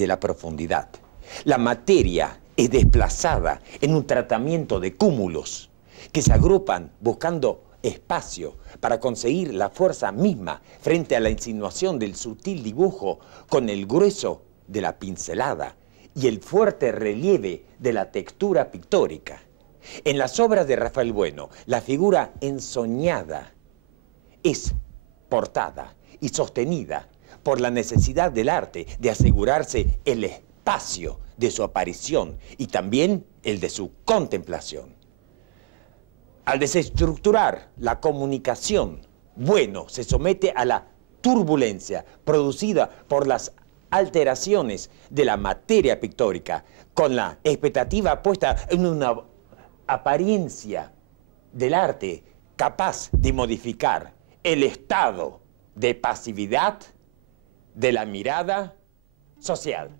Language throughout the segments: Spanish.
de la profundidad. La materia es desplazada en un tratamiento de cúmulos que se agrupan buscando espacio para conseguir la fuerza misma frente a la insinuación del sutil dibujo con el grueso de la pincelada y el fuerte relieve de la textura pictórica. En las obras de Rafael Bueno, la figura ensoñada es portada y sostenida por la necesidad del arte de asegurarse el espacio de su aparición y también el de su contemplación. Al desestructurar la comunicación, Bueno se somete a la turbulencia producida por las alteraciones de la materia pictórica, con la expectativa puesta en una apariencia del arte capaz de modificar el estado de pasividad de la mirada social.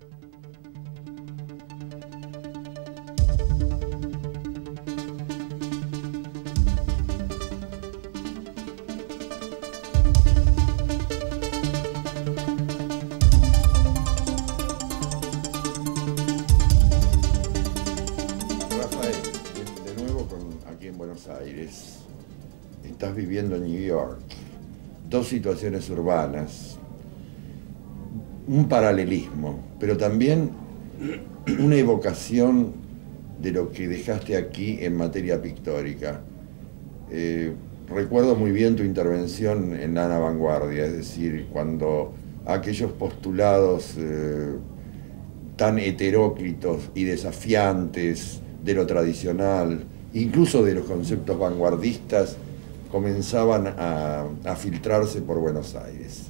Aires, estás viviendo en New York, dos situaciones urbanas, un paralelismo, pero también una evocación de lo que dejaste aquí en materia pictórica. Recuerdo muy bien tu intervención en La Vanguardia, es decir, cuando aquellos postulados tan heteróclitos y desafiantes de lo tradicional, incluso de los conceptos vanguardistas, comenzaban a filtrarse por Buenos Aires.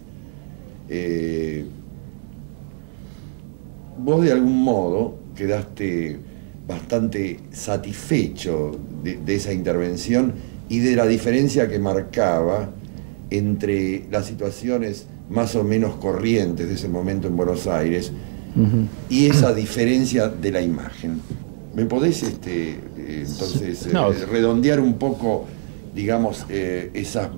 Vos de algún modo quedaste bastante satisfecho de esa intervención y de la diferencia que marcaba entre las situaciones más o menos corrientes de ese momento en Buenos Aires y esa diferencia de la imagen. ¿Me podés entonces redondear un poco, digamos, esas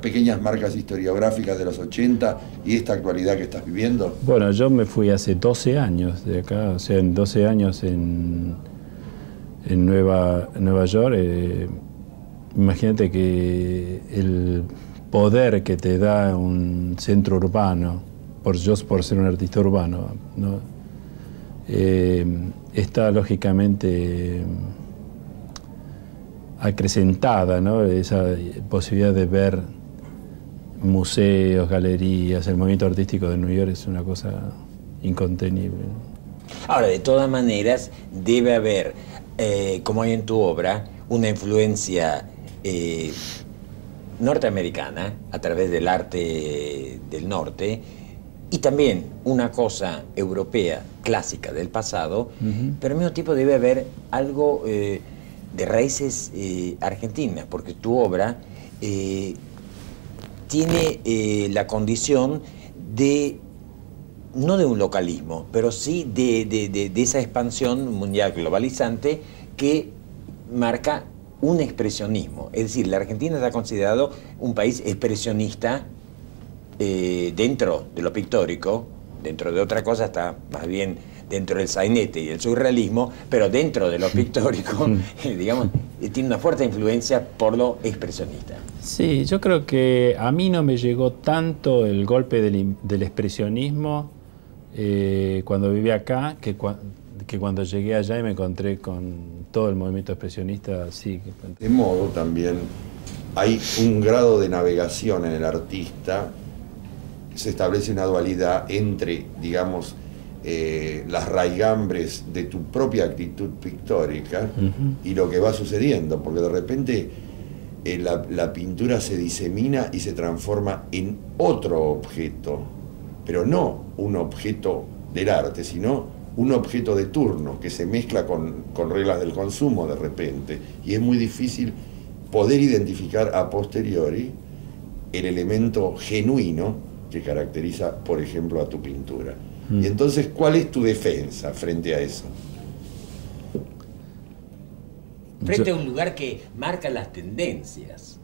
pequeñas marcas historiográficas de los 80 y esta actualidad que estás viviendo? Bueno, yo me fui hace 12 años de acá, o sea, en 12 años en Nueva York. Imagínate que el poder que te da un centro urbano, por ser un artista urbano, ¿no? Está lógicamente acrecentada, ¿no? Esa posibilidad de ver museos, galerías, el movimiento artístico de Nueva York es una cosa incontenible, ¿no? Ahora, de todas maneras, debe haber, como hay en tu obra, una influencia norteamericana a través del arte del norte, y también una cosa europea clásica del pasado, pero al mismo tiempo debe haber algo de raíces argentinas, porque tu obra tiene la condición de, no de un localismo, pero sí de esa expansión mundial globalizante que marca un expresionismo. Es decir, la Argentina está considerado un país expresionista dentro de lo pictórico. Dentro de otra cosa está más bien dentro del sainete y el surrealismo, pero dentro de lo pictórico, digamos, tiene una fuerte influencia por lo expresionista. Sí, yo creo que a mí no me llegó tanto el golpe del expresionismo cuando viví acá, que cuando llegué allá y me encontré con todo el movimiento expresionista. Sí. De modo también hay un grado de navegación en el artista. Se establece una dualidad entre, digamos, las raigambres de tu propia actitud pictórica y lo que va sucediendo, porque de repente la pintura se disemina y se transforma en otro objeto, pero no un objeto del arte, sino un objeto de turno que se mezcla con reglas del consumo de repente, y es muy difícil poder identificar a posteriori el elemento genuino que caracteriza, por ejemplo, a tu pintura. Y entonces, ¿cuál es tu defensa frente a eso? Frente a un lugar que marca las tendencias.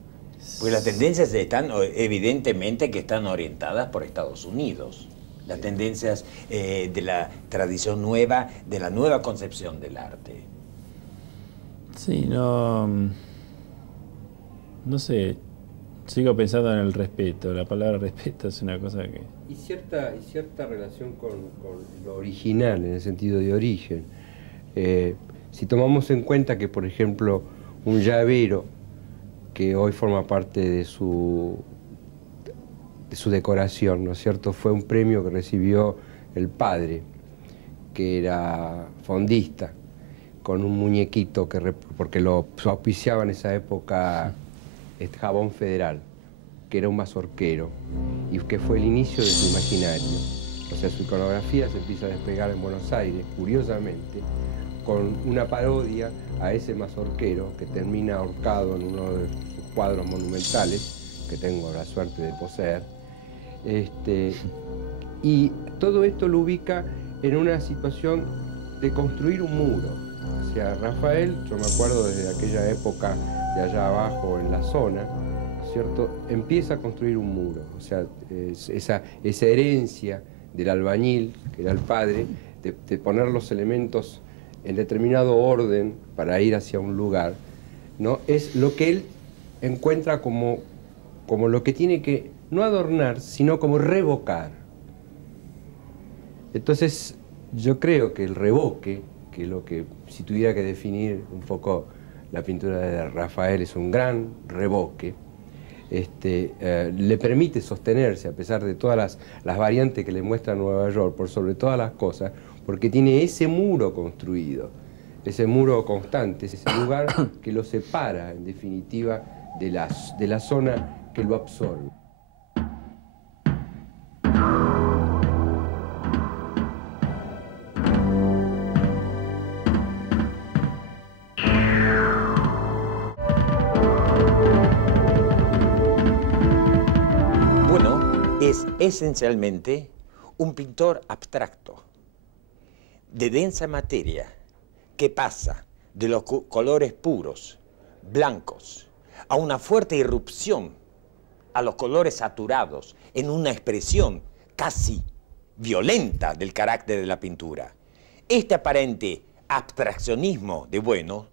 Porque las tendencias están, evidentemente, que están orientadas por Estados Unidos. las tendencias de la tradición nueva, de la nueva concepción del arte. Sí, no sé, sigo pensando en el respeto. La palabra respeto es una cosa que... Y cierta relación con lo original, en el sentido de origen. Si tomamos en cuenta que, por ejemplo, un llavero, que hoy forma parte de su decoración, ¿no es cierto?, fue un premio que recibió el padre, que era fondista, con un muñequito, porque lo auspiciaba en esa época Jabón Federal, que era un mazorquero, y que fue el inicio de su imaginario. O sea, su iconografía se empieza a despegar en Buenos Aires, curiosamente, con una parodia a ese mazorquero que termina ahorcado en uno de sus cuadros monumentales, que tengo la suerte de poseer. Y todo esto lo ubica en una situación de construir un muro. O sea, Rafael, yo me acuerdo desde aquella época de allá abajo en la zona, ¿cierto?, empieza a construir un muro. O sea, esa herencia del albañil, que era el padre, de poner los elementos en determinado orden para ir hacia un lugar, ¿no?, es lo que él encuentra como lo que tiene que no adornar, sino como revocar. Entonces, yo creo que el revoque, que es lo que, si tuviera que definir un poco la pintura de Rafael, es un gran revoque, le permite sostenerse a pesar de todas las variantes que le muestra Nueva York, por sobre todas las cosas, porque tiene ese muro construido, ese muro constante, ese lugar que lo separa, en definitiva, de la zona que lo absorbe. Es esencialmente un pintor abstracto, de densa materia, que pasa de los colores puros, blancos, a una fuerte irrupción, a los colores saturados, en una expresión casi violenta del carácter de la pintura. Este aparente abstraccionismo de Bueno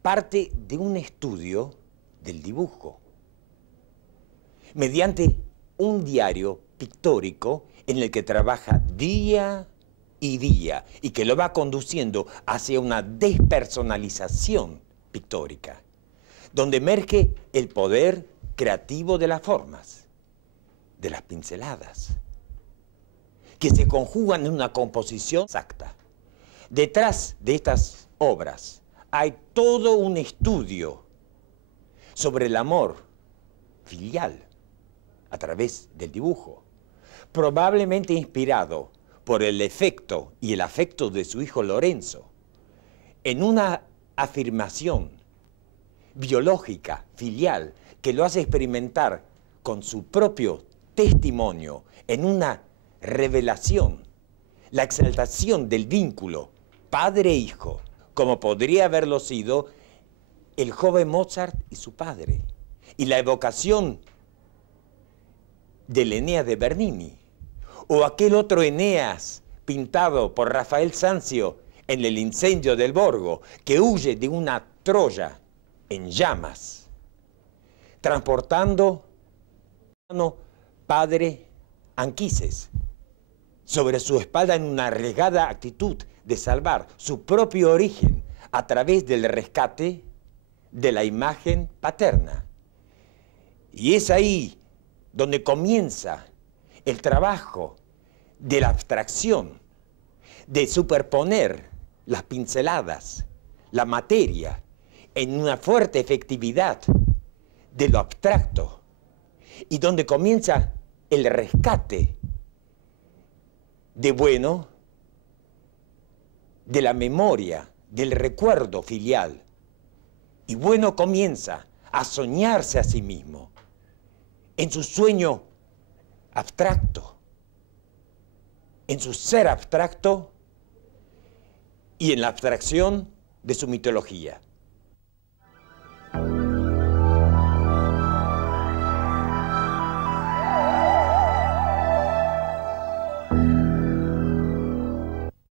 parte de un estudio del dibujo, mediante un diario pictórico en el que trabaja día y día y que lo va conduciendo hacia una despersonalización pictórica, donde emerge el poder creativo de las formas, de las pinceladas, que se conjugan en una composición exacta. Detrás de estas obras hay todo un estudio sobre el amor filial a través del dibujo, probablemente inspirado por el efecto y el afecto de su hijo Lorenzo, en una afirmación biológica, filial, que lo hace experimentar con su propio testimonio, en una revelación, la exaltación del vínculo padre-hijo, como podría haberlo sido el joven Mozart y su padre, y la evocación del Eneas de Bernini, o aquel otro Eneas pintado por Rafael Sanzio en el incendio del Borgo, que huye de una Troya en llamas, transportando padre Anquises sobre su espalda en una arriesgada actitud de salvar su propio origen a través del rescate de la imagen paterna. Y es ahí donde comienza el trabajo de la abstracción, de superponer las pinceladas, la materia, en una fuerte efectividad de lo abstracto, y donde comienza el rescate de Bueno, de la memoria, del recuerdo filial. Y Bueno comienza a soñarse a sí mismo, en su sueño abstracto, en su ser abstracto y en la abstracción de su mitología.